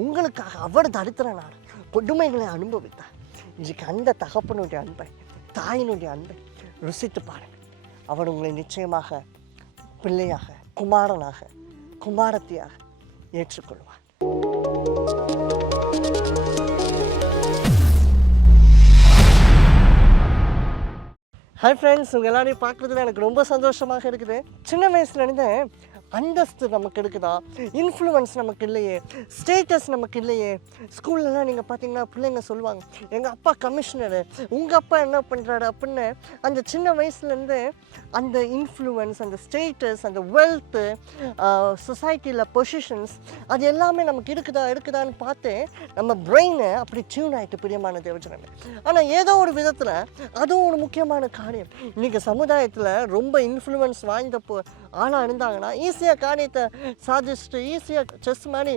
உங்களுக்காக அவர் தரித்திர நாள் கொடுமைகளை அனுபவித்தார். இன்றைக்கு அந்த தகப்பனுடைய அன்பை, தாயினுடைய அன்பை ருசித்து பாருங்கள். அவர் உங்களை நிச்சயமாக பிள்ளையாக, குமாரனாக, குமாரத்தியாக ஏற்றுக்கொள்வார். ஹாய் ஃப்ரெண்ட்ஸ், உங்கள் எல்லாரையும் பார்க்குறதுல எனக்கு ரொம்ப சந்தோஷமாக இருக்குது. சின்ன வயசுலேருந்து அந்தஸ்து நமக்கு இருக்குதா, இன்ஃப்ளூயன்ஸ் நமக்கு இல்லையே, ஸ்டேட்டஸ் நமக்கு இல்லையே. ஸ்கூல்லலாம் நீங்கள் பார்த்தீங்கன்னா பிள்ளைங்க சொல்லுவாங்க, எங்கள் அப்பா கமிஷனரு, உங்கள் அப்பா என்ன பண்ணுறாரு அப்படின்னு. அந்த சின்ன வயசுலேருந்து அந்த இன்ஃப்ளூயன்ஸ், அந்த ஸ்டேட்டஸ், அந்த வெல்த்து, சொசைட்டியில் பொசிஷன்ஸ், அது எல்லாமே நமக்கு இருக்குதான்னு பார்த்து நம்ம பிரெயினை அப்படி டியூன் ஆகிட்டு பிரியமான தேவஜனமே. ஆனால் ஏதோ ஒரு விதத்தில் அதுவும் ஒரு முக்கியமான காரியம். இன்றைக்கி சமுதாயத்தில் ரொம்ப இன்ஃப்ளூயன்ஸ் வாய்ந்த ஆளாக இருந்தாங்கன்னா ஈஸியாக காரியத்தை சாதிச்சுட்டு ஈஸியாக செஸ் மாதிரி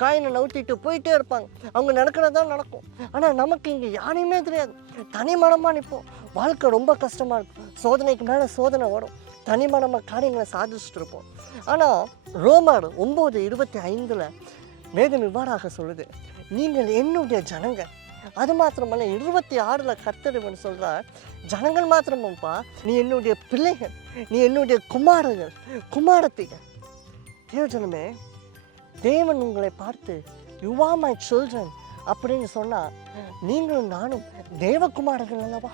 காயினை நவுத்திட்டு போயிட்டே இருப்பாங்க. அவங்க நடக்கிறது தான் நடக்கும். ஆனால் நமக்கு இங்கே யாரையுமே தெரியாது. தனிமனமாக நிற்போம். வாழ்க்கை ரொம்ப கஷ்டமாக இருக்கும். சோதனைக்கு மேலே சோதனை வரும். தனிமனமாக காரியங்களை சாதிச்சுட்டு இருப்போம். ஆனால் ரோமர் 9:25 வேதம் இவ்வாறாக சொல்லுது, நீங்கள் என்னுடைய ஜனங்கள். அது மாத்திரமல்ல 26 கர்த்தர் சொல்கிறார், ஜனங்கள் மாத்திரமாப்பா, நீ என்னுடைய பிள்ளைகள், நீ என்னுடைய குமாரர்கள், குமாரத்திகள். தேவஜனமே, தேவன் உங்களை பார்த்து யூ ஆர் மை சில்ட்ரன் அப்படின்னு சொன்னால் நீங்களும் நானும் தேவகுமாரர்கள் அல்லவா?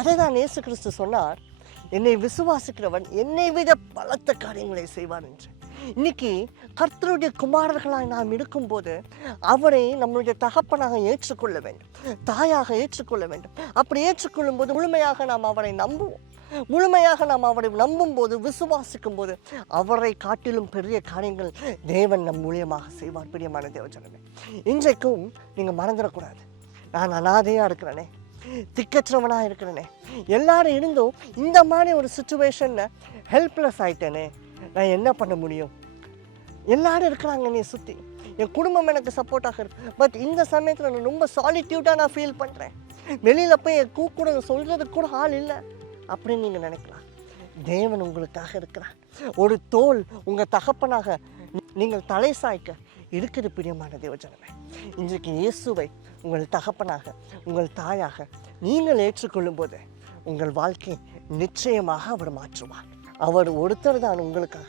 அதை தான் இயேசு கிறிஸ்து சொன்னார், என்னை விசுவாசிக்கிறவன் என்னை விட பலத்த காரியங்களை செய்வான் என்று. இன்னைக்கு கர்த்தருடைய குமாரர்களாக நாம் இருக்கும்போது அவரை நம்மளுடைய தகப்பனாக ஏற்றுக்கொள்ள வேண்டும், தாயாக ஏற்றுக்கொள்ள வேண்டும். அப்படி ஏற்றுக்கொள்ளும் போது முழுமையாக நாம் அவரை நம்புவோம். முழுமையாக நாம் அவரை நம்பும் போது, விசுவாசிக்கும் போது அவரை காட்டிலும் பெரிய காரியங்கள் தேவன் நம் மூலியமாக செய்வார். பிரியமான தேவஜனமே, இன்றைக்கும் நீங்கள் மறந்துடக்கூடாது, நான் அனாதையாக இருக்கிறேனே, திக்கற்றவனாக இருக்கிறேனே, எல்லாரும் இருந்தும் இந்த மாதிரி ஒரு சுச்சுவேஷனில் ஹெல்ப்லெஸ் ஆகிட்டேனே, நான் என்ன பண்ண முடியும்? எல்லாரும் இருக்கிறாங்க என்னை சுற்றி, என் குடும்பம் எனக்கு சப்போர்ட்டாக இருக்கு. பட் இந்த சமயத்தில் நான் ரொம்ப சாலிட்யூட்டாக நான் ஃபீல் பண்ணுறேன். வெளியில் போய் என் கூட சொல்கிறதுக்கு கூட ஆள் இல்லை அப்படின்னு நீங்கள் நினைக்கலாம். தேவன் உங்களுக்காக இருக்கிறார். ஒரு தோல் உங்கள் தகப்பனாக நீங்கள் தலை சாய்க்க இருக்குது. பிரியமான தேவஜனமே, இன்றைக்கு இயேசுவை உங்கள் தகப்பனாக, உங்கள் தாயாக நீங்கள் ஏற்றுக்கொள்ளும் போது உங்கள் வாழ்க்கை நிச்சயமாக அவர் மாற்றுவார். அவர் ஒருத்தர் தான் உங்களுக்காக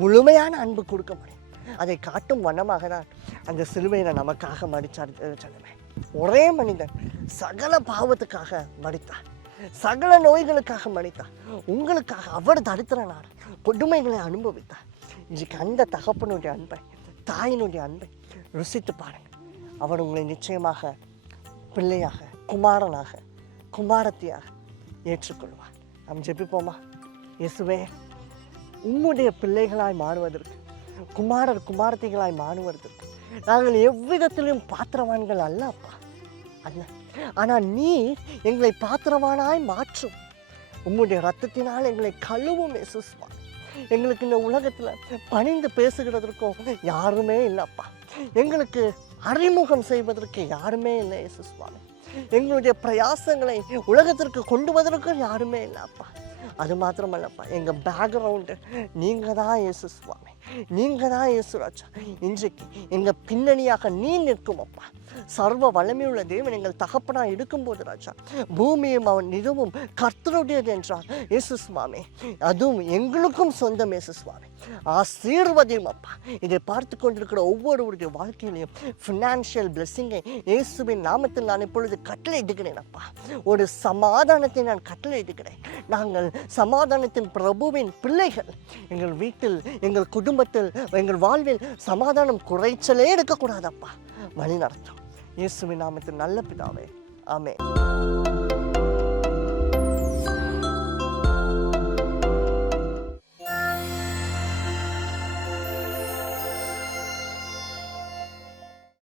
முழுமையான அன்பு கொடுக்க முடியும். அதை காட்டும் வண்ணமாக தான் அந்த சிலுவையில் நமக்காக மடித்தார். ஒரே மனிதன் சகல பாவத்துக்காக மடித்தார், சகல நோய்களுக்காக மடித்தார். உங்களுக்காக அவர் தரித்திர நாள் கொடுமைகளை அனுபவித்தார். இன்றைக்கு அந்த தகப்பனுடைய அன்பை, தாயினுடைய அன்பை ருசித்து பாருங்கள். அவர் உங்களை நிச்சயமாக பிள்ளையாக, குமாரனாக, குமாரத்தியாக ஏற்றுக்கொள்வார். நாம் ஜெபிப்போமா? இயேசுவே, உம்முடைய பிள்ளைகளாய் மாறுவதற்கு, குமாரர் குமாரத்திகளாய் மாறுவதற்கு நாங்கள் எவ்விதத்திலும் பாத்திரவான்கள் அல்ல அப்பா, அல்ல. ஆனால் நீ எங்களை பாத்திரவானாய் மாற்றும். உம்முடைய ரத்தத்தினால் எங்களை கழுவும் இயேசுவா. எங்களுக்கு இந்த உலகத்தில் பணிந்து பேசுகிறதற்கும் யாருமே இல்லைப்பா. எங்களுக்கு அறிமுகம் செய்வதற்கு யாருமே இல்லை இயேசுவாமி. எங்களுடைய பிரயாசங்களை உலகத்திற்கு கொண்டு வருவதற்கும் யாருமே இல்லைப்பா. அது மாத்திரமல்லப்பா, எங்கள் பேக்ரவுண்டு நீங்கள் தான் இயேசு சுவாமி, நீங்கள் தான் இயேசு ராஜா. இன்றைக்கு எங்கள் பின்னணியாக நீ நிற்கும் அப்பா. சர்வ வல்லமையுள்ள தேவன் எங்கள் தகப்பனாக இருக்கும்போது ராஜா, பூமியும் அவன் இதுவும் கர்த்தருடையது என்றார் இயேசு சுவாமி. அதுவும் எங்களுக்கும் சொந்தம் இயேசு சுவாமி. ஆசீர்வதியும் அப்பா. இதை பார்த்து கொண்டிருக்கிற ஒவ்வொருவருடைய வாழ்க்கையிலையும் ஃபினான்ஷியல் பிளெஸ்ஸிங்கை இயேசுவின் நாமத்தில் நான் இப்பொழுது கட்டளை இடுகிறேன் அப்பா. ஒரு சமாதானத்தை நான் கட்டளை இடுகிறேன். நாங்கள் சமாதானத்தின் பிரபுவின் பிள்ளைகள். எங்கள் வீட்டில், எங்கள் குடும்பத்தில், எங்கள் வாழ்வில் சமாதானம் குறைச்சலே இருக்கக்கூடாதப்பா. வழி நடத்தும் இயேசுவின் நாமத்தில் நல்ல பிதாவே, ஆமென்.